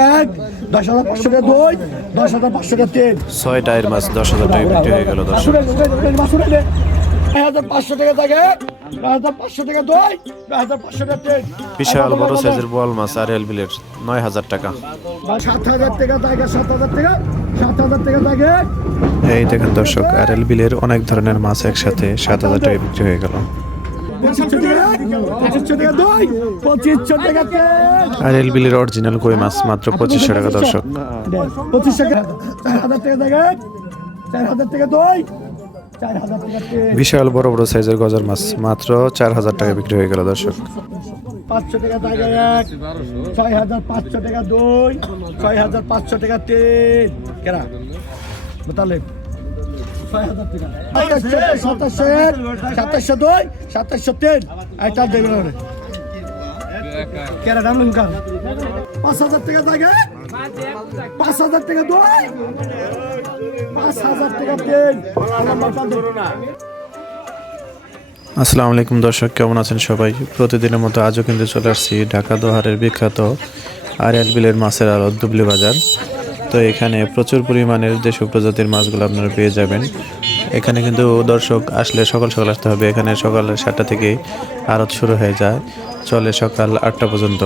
টাকা এক, 10,500 টাকা দুই, 10,500 টাকা তিন। 6 টাইর মাছ 10,000 টাকা বিক্রি হয়ে গেল দর্শক। 500 টাকা থাকে এক, 500 টাকা দুই, 500 টাকা তিন। বিশাল বড় সাইজের বোয়াল মাছ আরএল বিলের 9,000 টাকা। 7,000 টাকা থাকে, 7,000 টাকা, 7,000 টাকা থাকে। এই দেখেন দর্শক আরএল বিলের অনেক ধরনের মাছ একসাথে 7,000 টাকা বিক্রি হয়ে গেল। 2500 টাকা এক, 2500 টাকা দুই, 2500 টাকা তিন। আরএল বিলের অরিজিনাল কই মাছ মাত্র 2500 টাকা দর্শক। 2500 টাকা, 4,000 টাকা থাকে এক, 4,000 টাকা দুই, 4,000 টাকা তিন। বিশাল বড় বড় সাইজের গজার মাছ মাত্র 4,000 টাকা বিক্রি হয়ে গেল দর্শক। 500 টাকা থাকে এক, 6,500 টাকা দুই, 6,500 টাকা তিন। কেরা তাহলে 6,000 টাকা, 2700 এক, 2700 দুই, 2700 তিন। এটা দেখবেন ওরে কেরা দাম লুকান। 5,000 টাকা থাকে, 5,000 টাকা দুই, 5,000 টাকা তিন। আসসালামু আলাইকুম দর্শক, কেমন আছেন সবাই? প্রতিদিনের মতো আজও কিন্তু চলে আসছি ঢাকা দোহারের বিখ্যাত আরএল বিলের মাছের আড়ত দুবলি বাজার। তো এখানে প্রচুর পরিমাণের দেশীয় প্রজাতির মাছগুলো আপনারা পেয়ে যাবেন। এখানে কিন্তু দর্শক আসলে সকাল সকাল আসতে হবে। এখানে সকাল 7টা থেকে আড়ত শুরু হয়ে যায়, চলে সকাল 8টা পর্যন্ত।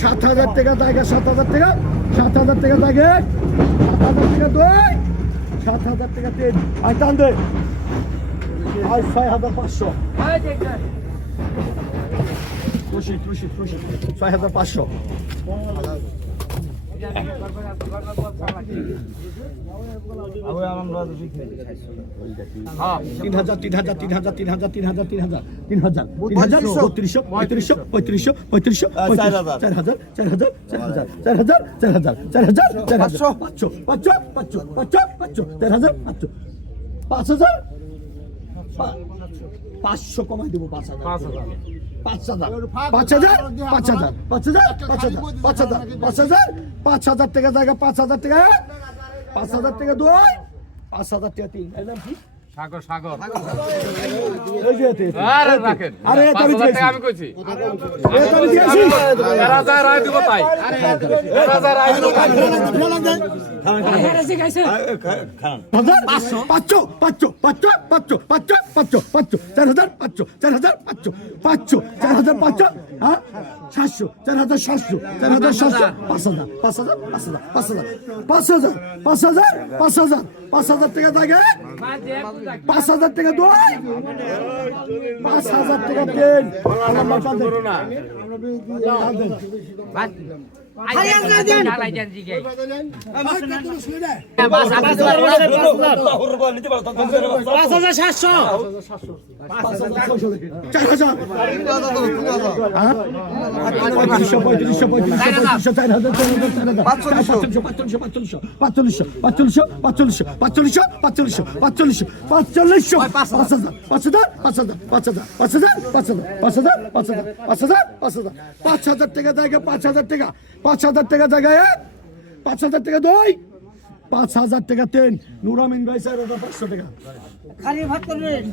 সাত হাজার টাকা থাকে, 7,000 টাকা, 7,000 টাকা থাকে, 7,000 টাকা দুই, 7,000 টাকা তিন। আই টান দে, আই 6,500, 6,500। 3,000, 3,000, 3,000, 3,000, 3,000, 3,000, 3,000, 3,000, 3200, 3500, 3500, 3500, 4,000, 4,000, 4,000, 4,000, 4,000, 4,000, 4,000, 4,000, 500, 500, 500, 500, 500, 4,000, 500, 5,000, 500 কমাই দেবো, 5,000, 5,000, 5,000, 5,000, 5,000, 5,000, 5,000, 5,000, 5,000 টাকা জায়গা, 5,000 টাকা, 5,000 টাকা দুই, 5,000 টাকা তিন। এর নাম কি? সাগর সাগর এই যে এতে। আরে রাখেন, আরে এটা আমি 5,000 দিয়েছি, টাকা আমি কইছি। এটা আমি দিয়েছি। রাজা রায় দিব তাই, রাজা রায় দিব তাই। 500, 500, 500, 500, 500, 500, 500, 500, 4,000, 500, 4,000, 500, 500, 4,000, 500, হ্যাঁ 700, 4,700, 4,700, 5,000, 5,000, 5,000, 5,000, 5,000, 5,000, 5,000, 5,000 টাকা থাকে, 5,000 টাকা দুই, 5,000 টাকা তিন। পাঁচ হাজার টাকা জায়গা, 5,000 টাকা, 5,000 টাকা জায়গায় 5,000 টাকা দুই, 5,000 টাকা তিন। নুরামিন ভাই 4,500 টাকা। খালি ভাত করবেন।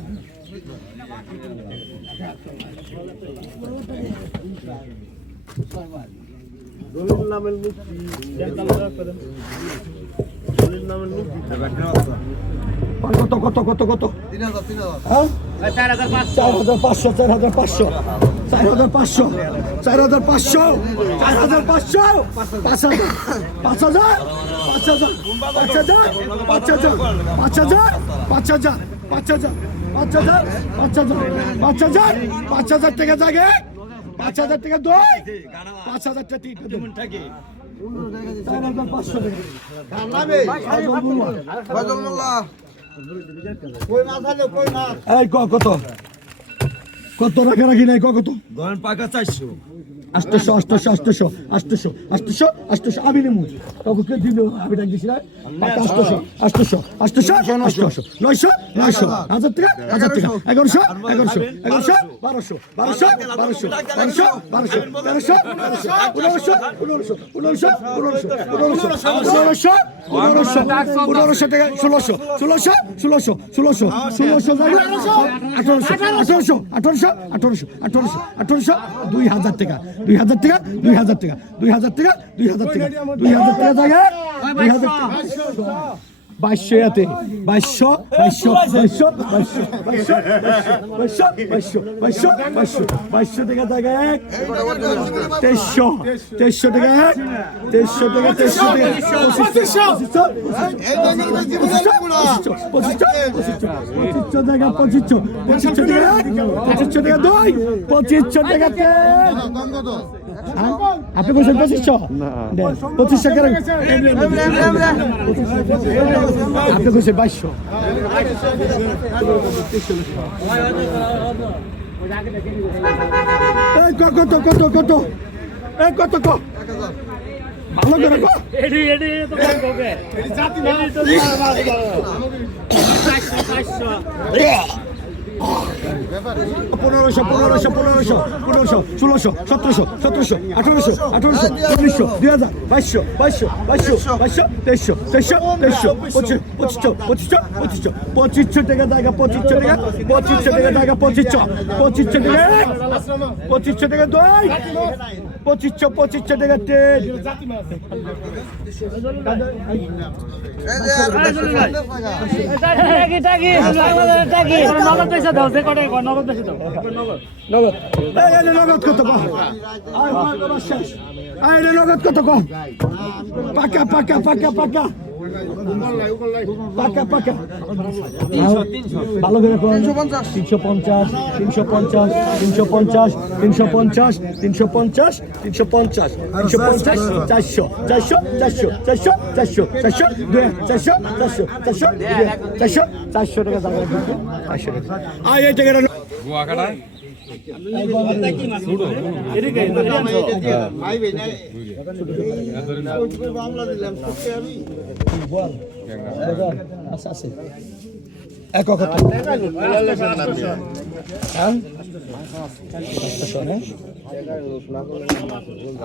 কত কত কত কত? 4,500, 4,500, 4,500, 4,500, 4,500, 5,000, 5,000, 5,000, 5,000, 5,000, 5,000, 5,000, 5,000, 5,000, 5,000, 5,000 টাকা জাগে, 5,000 টাকা দুই, 5,000 টাকা তিন। 4,500 টাকা। এই কত? কত রাখি নাই কত ধরেন পাকা 400 800 আমি নেবো তোকে দিল আমি ডাক দিছি না 800 900 1000 টাকা 1100 2200 টাকা জায়গা 2300 টাকা 2500 টাকা 2500 টাকা আপনি বলছেন 2500 টাকা আপনি বলছেন 2200 কত ভালো করে কো এডি তো কবে এডি জাতি না তো 1500 1600 1700 1800 1900 2000 2500 টাকা জায়গা 2500 টাকা 2500 টাকা 2500 টাকা নগদ কত নগদ কত কম পাকা ভালো করে 350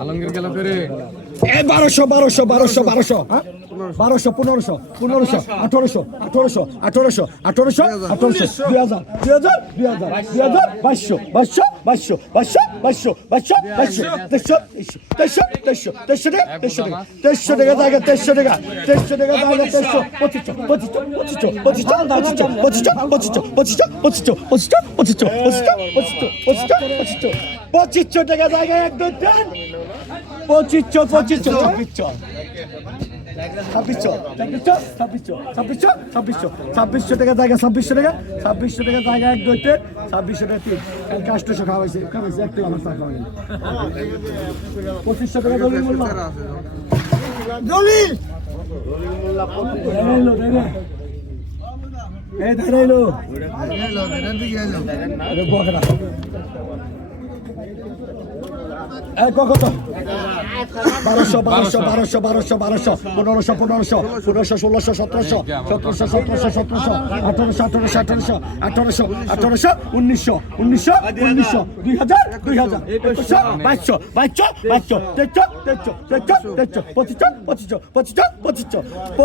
আলমগীর গেল করে 1200 1500 1800 2500 টাকা জায়গা 1 2 3 2500 2600 টাকা জায়গা 2600 টাকা 1 2 3 2600 টাকা 3 800 খাওয়াইছে একটা আমার টাকা খাওয়াই 2500 টাকা দলিল মূল্য দলিল দাঁড়াইলো কত 1200 1500 1600 1700 1800 1900 2000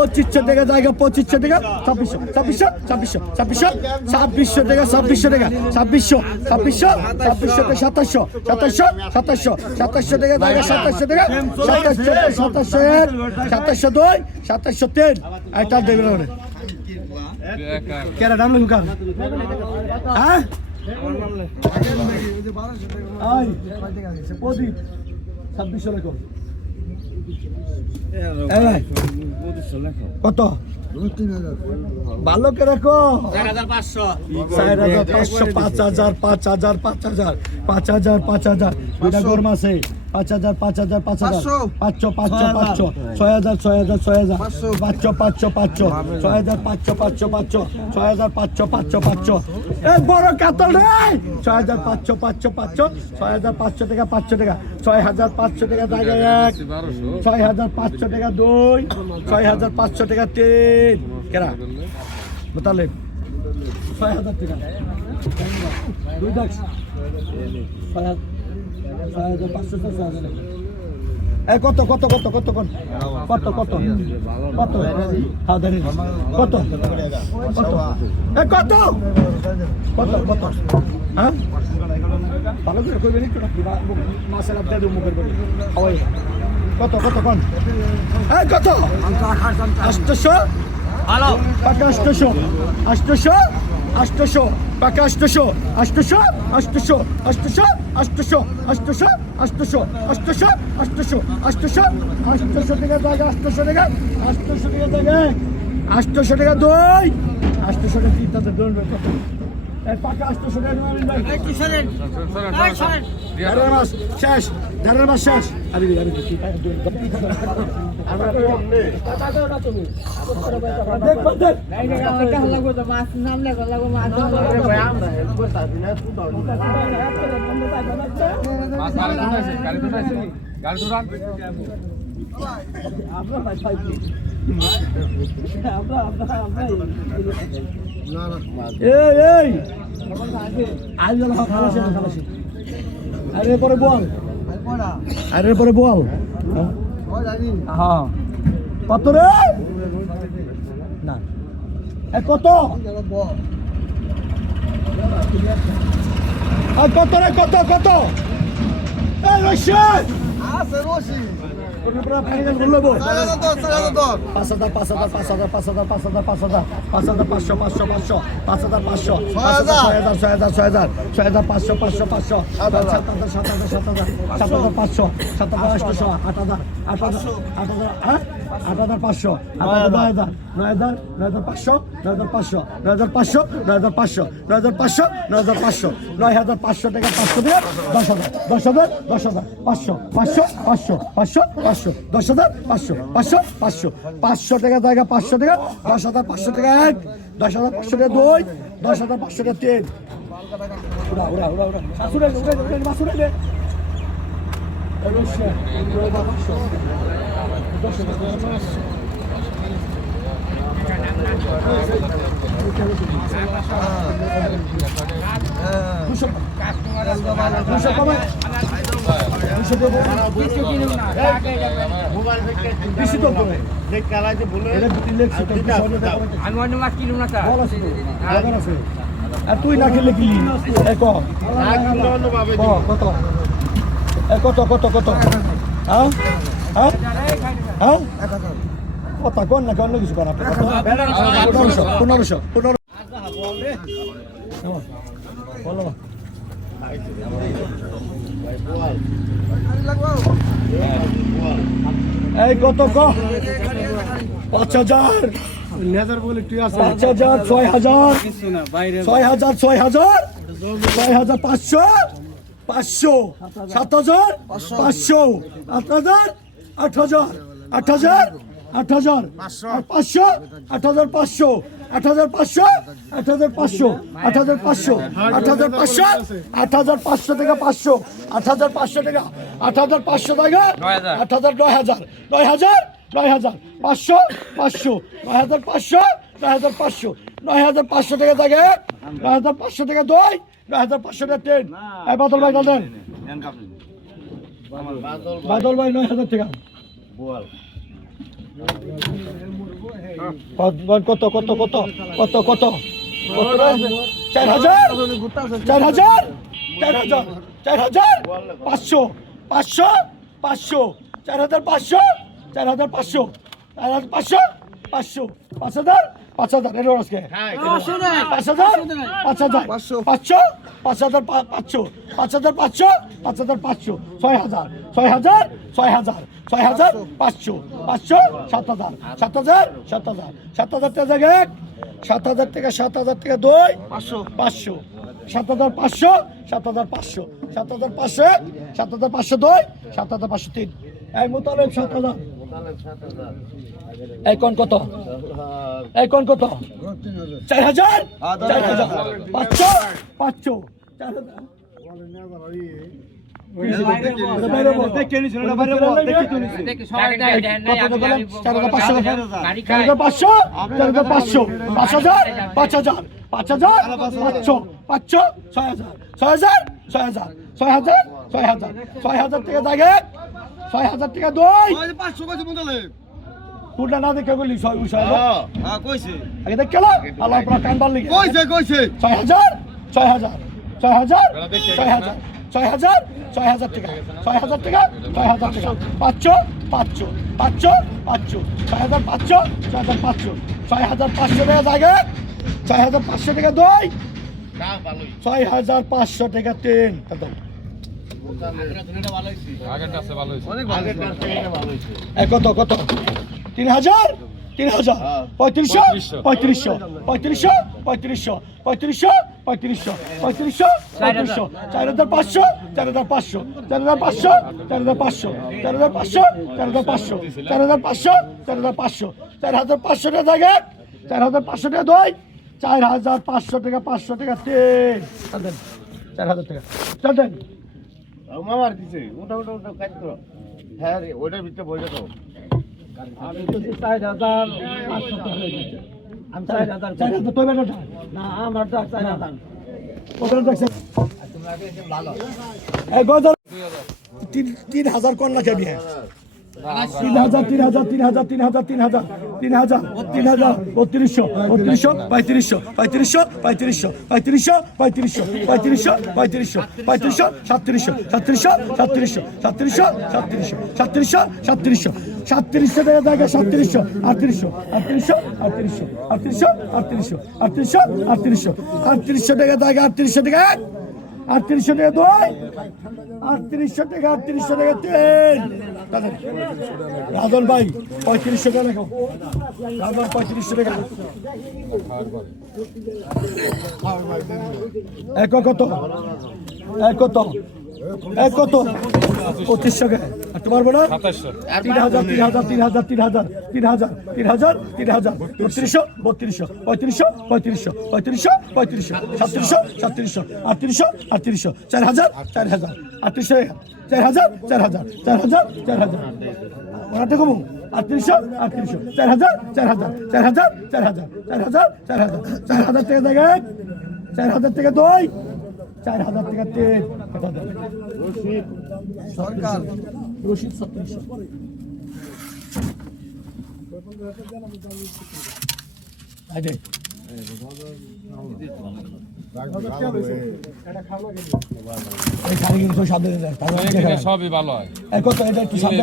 2500 টাকা জায়গা 2500 টাকা 2600 টাকা 2700 টাকা 2700 টাকা জায়গা 2700 টাকা 2703 এটা দেবেন না কেন নাম লিখুন হ্যাঁ আই প্রদীপ 2600 লেখো কত ভালো করে রাখো 4500 5000 দুইটা গরম আছে 5,000 5,000 5,000 500 500 500 6,000 6,000 6,000 500 500 500 6,000 500 500 500 6,000 500 500 500 এই বড় কাতল রে 6,000 500 500 500 6,500 টাকা 500 টাকা 6,500 টাকা জায়গা 1 6,500 টাকা 2 6,500 টাকা 3 কেরা মোতালেব 6,000 টাকা 2 লাখ 6,500 কত কত কত কত কত কত কত কত হ্যাঁ দাঁড়িয়ে কত কত কত কত কত হ্যাঁ ভালো করে কইবেন একটু মাছের আপনি মুখের করে খাওয়াই কত কত কোন কত 800 ভালো টাকা 800 800 800 টাকা 800 800 800 800 800 800 800 800 800 800 800 টাকা জায়গা 800 টাকা 800 টাকা জায়গা 800 টাকা দই 800 টাকা কি তাদের দই কত এই টাকা 800 টাকা নিবেন ভাই একটু সরেন এই সরেন জারের মাস শেষ জারের মাস শেষ আরে কি আমরা তো দেখ দেখ টাকা লাগবে তো মাছ নাম লাগবে মাছ গাড়ি দুরান এই এই আইল খালাসি খালাসি আরে পরে বল আরে পরে বল হ্যাঁ কত রে না কত আর কত রে কত কত এই রশিদ ফাইনাল বললো 5,000 5,000 5,000 5,000 5,000 5,000 5,000 500 500 500 5,000 500 6,000 6,000 6,000 500 500 500 7,000 7,000 7,000 500 7,000 800 8,000 8,000 8,000 500 8,000 9,000 9,000 500 9,500 9,500 9,500 9,500 9,500 9,500 টাকা 500 টাকা 10,000 10,000 500 500 500 500 500 10,000 500 500 500 500 টাকা জায়গা 500 টাকা 10,500 টাকা 1 10,500 টাকা 2 10,500 টাকা 3 উড়া উড়া উড়া উড়া আসুরে উড়ে উড়ে মাসুরে দে অবশ্যই 200 কমে বেশি তো করে দেখ কালা যে বলে এটা দুটি লেখ আমি অন্য মাছ কিনুম না স্যার বল আছে আছে আর তুই না খেলে কি এক কত কত কত কত হ্যাঁ হ্যাঁ হ্যাঁ কত কোন না কোন কিছু করা 1500 বলো এই কত ক 5,000 বলে তুই আছে 5,000 6,000 6,000 6,000 6,500 500 7,000 500 8,000 8,000 8,000 8,000 500 8,500 8,500 8,500 8,500 8,500 8,500 টাকা 500 8,500 টাকা 8,500 টাকা 8,000 9,000 9,000 9,000 500 500 9,500 9,500 9,500 টাকা জায়গা 9,500 টাকা 2 9,500 টাকা 3 এই বাদল ভাই দেন বাদল ভাই 9,000 টাকা কত কত কত কত কত 4,000 4,000 4,000 4,000 500 500 500 4,500 4,500 4,500 500 5,000 5,000 এর আজকে 5,000 5,000 500 5,000 500 5,000 500 5,500 6,000 6,000 6,000 6,000 500 500 7,000 7,000 7,000 7,000 টাকা জায়গা 7,000 টাকা 7,000 টাকা 2 500 7,500 7,500 7,500 7,502 7,503 এই মোতালেব 7,000 এই কোন কত 4,000 4,000 500 500 না দেখে বলি আগে দেখ কেন আল্লাহ কানবার লিখে 6,000 6,000 6,000 6,000 6,000 টাকা 6,000 টাকা 6,000 টাকা 500 500 500 500 6,500 6,500 6,500 টাকা জায়গা 6,500 টাকা দই 6,500 টাকা তিন কত কত 3,000 3,000 3500 3500 3500 3500 3500 3500 3500 3500 4,500 4,500 4,500 4,500 4,500 4,500 4,500 4,500 টাকা জায়গা 4,500 টাকা দই 4,500 টাকা 500 টাকা তিন 4,000 টাকা চল দেন মামার দিছে ওটা ওটা ওটা কাজ করো হ্যাঁ রে ওটার ভিতরে বইটা দাও আমি তো 4,500 টাকা হয়ে গেছে আমি 4,000 তো বেটা না আমার 4,000 ওটা দেখছ এই গজর 3,000 কোন না কেবি 3,000 3,000 3,000 3,000 3,000 3,000 3,000 3200 3200 3500 3500 3500 3500 3500 3500 3500 3700 3700 3700 3700 3700 3700 টাকা জায়গা 3700 3800 3800 3800 3800 3800 3800 টাকা জায়গা 3800 টাকা 3800 টাকা দই 3800 টাকা 3800 টাকা তিন রাজন ভাই 3500 টাকা রাখো রাজন 3500 টাকা এক কত এক কত এক কত 2500 টাকা আর তোমার বলো 3,000 3,000 3,000 3,000 3,000 3,000 3,000 3200 3200 3500 3500 3500 3500 3700 3700 3800 4,000 4,000 3800 4,000 4,000 4,000 4,000 ওনাটা কমু 3800 3800 4,000 4,000 4,000 4,000 4,000 4,000 4,000 টাকা জায়গা 4,000 টাকা দই 4,000 টাকা তেল সরকার রশিদ 3700 আরে সবই ভালো হয় কত এটা একটু সামনে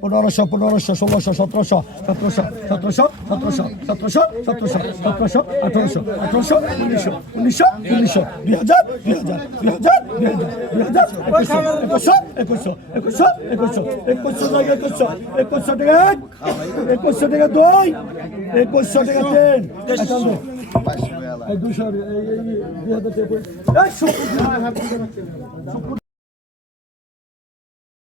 1500 1500 1600 1700 1700 1700 1700 1700 1700 1700 1800 1800 1900 1900 2000 2000 2000 2000 2100 2100 2100 টাকা 2100 টাকা দই 2100 টাকা তেল এই 200 এই 2000 টাকা এই 70